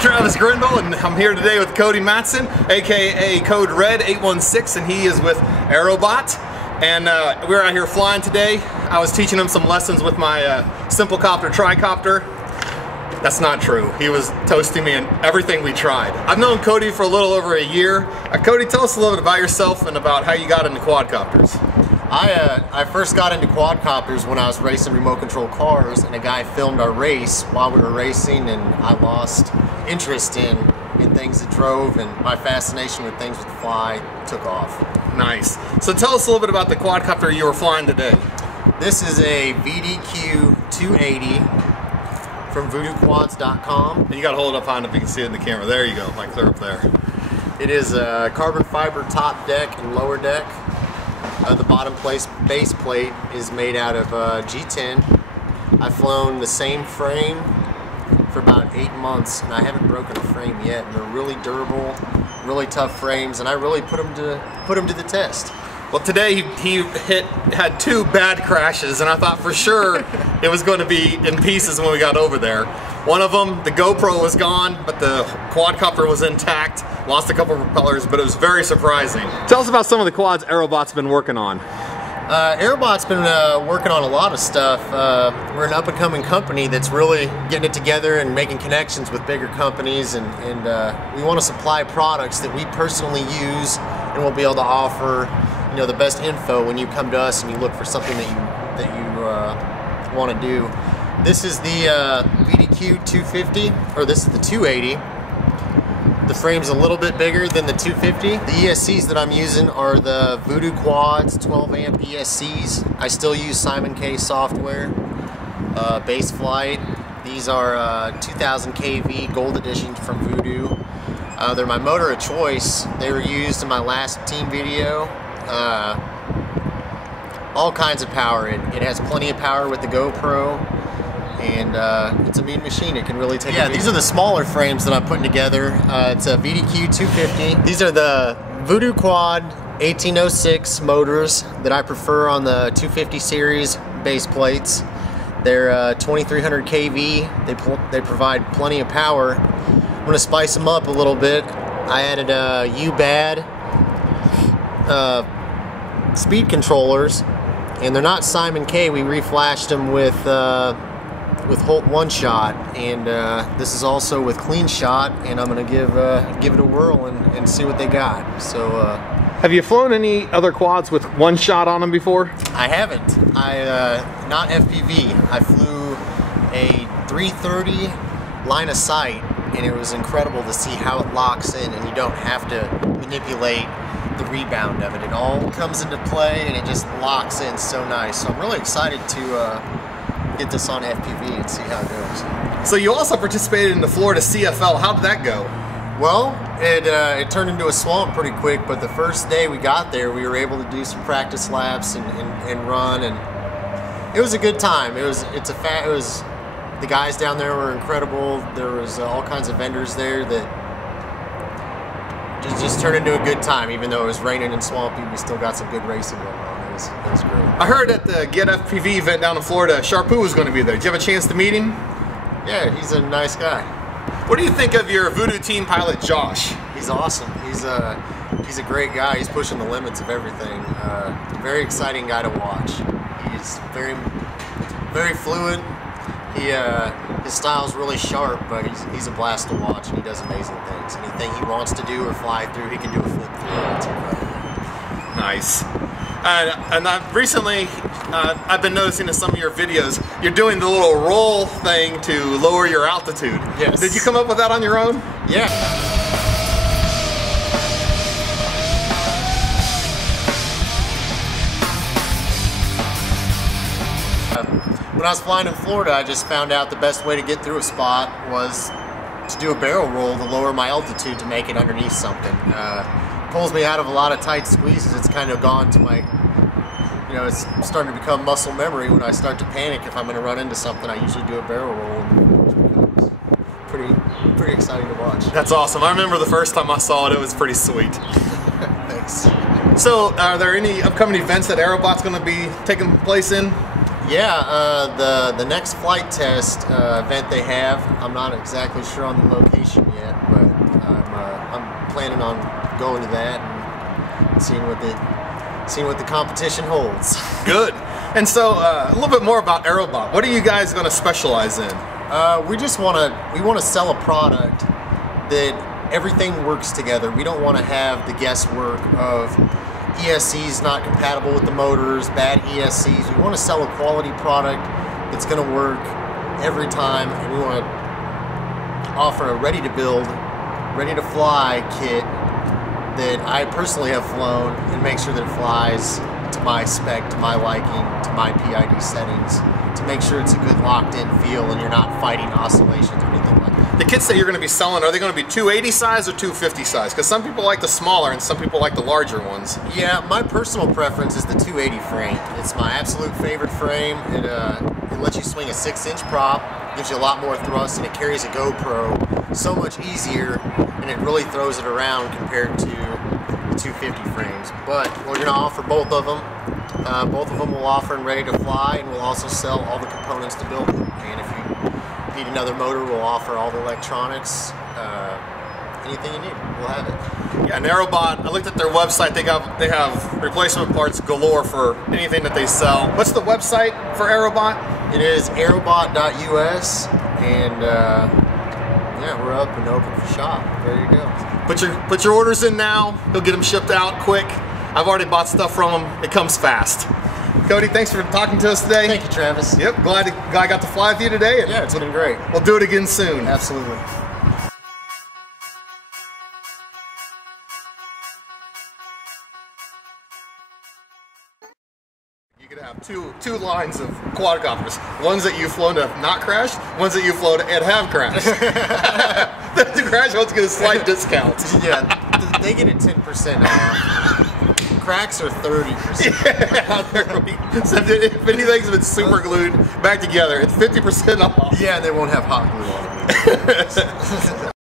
Travis Grindle, and I'm here today with Cody Matson, aka Code Red 816, and he is with Aerobot. And we're out here flying today. I was teaching him some lessons with my simple copter tricopter. That's not true. He was toasting me in everything we tried. I've known Cody for a little over a year. Cody, tell us a little bit about yourself and about how you got into quadcopters. I first got into quadcopters when I was racing remote control cars, and a guy filmed our race while we were racing, and I lost interest in things that drove, and my fascination with things that fly took off. Nice. So tell us a little bit about the quadcopter you were flying today. This is a VoodooQ 280 from VoodooQuads.com. And you got to hold it up high enough you can see it in the camera. There you go, like clear up there. It is a carbon fiber top deck and lower deck. The bottom base plate is made out of G10. I've flown the same frame for about 8 months, and I haven't broken a frame yet. And they're really durable, really tough frames, and I really put them to the test. Well, today he had 2 bad crashes, and I thought for sure it was going to be in pieces when we got over there. One of them, the GoPro was gone, but the quadcopter was intact. Lost a couple of propellers, but it was very surprising. Tell us about some of the quads Aerobot's been working on. Aerobot's been working on a lot of stuff. We're an up-and-coming company that's really getting it together and making connections with bigger companies, and we want to supply products that we personally use and we'll be able to offer, you know, the best info when you come to us and you look for something that you want to do. This is the VoodooQ 250, or this is the 280. The frame's a little bit bigger than the 250. The ESCs that I'm using are the VoodooQuads 12 amp ESCs. I still use Simon K software, base flight. These are 2000 kV Gold Edition from Voodoo. They're my motor of choice. They were used in my last team video. All kinds of power. It has plenty of power with the GoPro, and it's a mean machine. It can really take. Yeah, these are the smaller frames that I'm putting together. It's a VoodooQ 250. These are the VoodooQuad 1806 motors that I prefer on the 250 series base plates. They're 2300 kV. They provide plenty of power. I'm going to spice them up a little bit. I added U-BAD speed controllers, and they're not Simon K. We reflashed them with Holt One Shot, and this is also with Clean Shot, and I'm gonna give it a whirl and see what they got. So have you flown any other quads with One Shot on them before? I haven't. Not FPV. I flew a 330 line of sight, and it was incredible to see how it locks in, and you don't have to manipulate the rebound of it. It all comes into play, and it just locks in so nice. So I'm really excited to get this on FPV and see how it goes. So you also participated in the Florida CFL. How did that go? Well, it turned into a swamp pretty quick, but the first day we got there, we were able to do some practice laps and run, and it was a good time. The guys down there were incredible. There was all kinds of vendors there that just turned into a good time. Even though it was raining and swampy, we still got some good racing going on. It was great. I heard at the Get FPV event down in Florida, Sharpoo was going to be there. Did you have a chance to meet him? Yeah, he's a nice guy. What do you think of your Voodoo team pilot, Josh? He's awesome. He's a great guy. He's pushing the limits of everything. Very exciting guy to watch. He's very fluid. His style's really sharp, but he's a blast to watch, and he does amazing things. Anything he wants to do or fly through, he can do a flip through. It's incredible. Nice. And I've been noticing in some of your videos, you're doing the little roll thing to lower your altitude. Yes. Did you come up with that on your own? Yeah. When I was flying in Florida, I just found out the best way to get through a spot was to do a barrel roll to lower my altitude to make it underneath something. Pulls me out of a lot of tight squeezes. It's kind of gone to my, you know, it's starting to become muscle memory. When I start to panic, if I'm going to run into something, I usually do a barrel roll. Pretty exciting to watch. That's awesome. I remember the first time I saw it, it was pretty sweet. Thanks. So, are there any upcoming events that Aerobot's going to be taking place in? Yeah, the next flight test event they have, I'm not exactly sure on the location planning on going to that and seeing what the competition holds. Good. And so a little bit more about Aerobot. What are you guys going to specialize in? We want to sell a product that everything works together. We don't want to have the guesswork of ESCs not compatible with the motors, bad ESCs. We want to sell a quality product that's going to work every time, and we want to offer a ready-to-build, ready-to-fly kit that I personally have flown and make sure that it flies to my spec, to my liking, to my PID settings, to make sure it's a good locked-in feel and you're not fighting oscillations or anything like that. The kits that you're going to be selling, are they going to be 280 size or 250 size? Because some people like the smaller and some people like the larger ones. Yeah, my personal preference is the 280 frame. It's my absolute favorite frame. It lets you swing a 6-inch prop, gives you a lot more thrust, and it carries a GoPro so much easier, and it really throws it around compared to the 250 frames. But we're going to offer both of them. Both of them will offer and ready to fly, and we'll also sell all the components to build them. And if you need another motor, we'll offer all the electronics. Anything you need, we'll have it. Yeah, and Aerobot, I looked at their website. They have replacement parts galore for anything that they sell. What's the website for Aerobot? It is aerobot.us, and yeah, we're up and open for shop, ready to go. Put your orders in now. You'll get them shipped out quick. I've already bought stuff from them. It comes fast. Cody, thanks for talking to us today. Thank you, Travis. Yep, glad I got to fly with you today. Yeah, it's been great. We'll do it again soon. Absolutely. You could have two lines of quadcopters. Ones that you've flown to have not crashed, ones that you've flown and have crashed. The crash ones get a slight discount. Yeah, they get a 10% off. Cracks are 30%. Yeah, so if anything's been super glued back together, it's 50% off. Yeah, they won't have hot glue on them.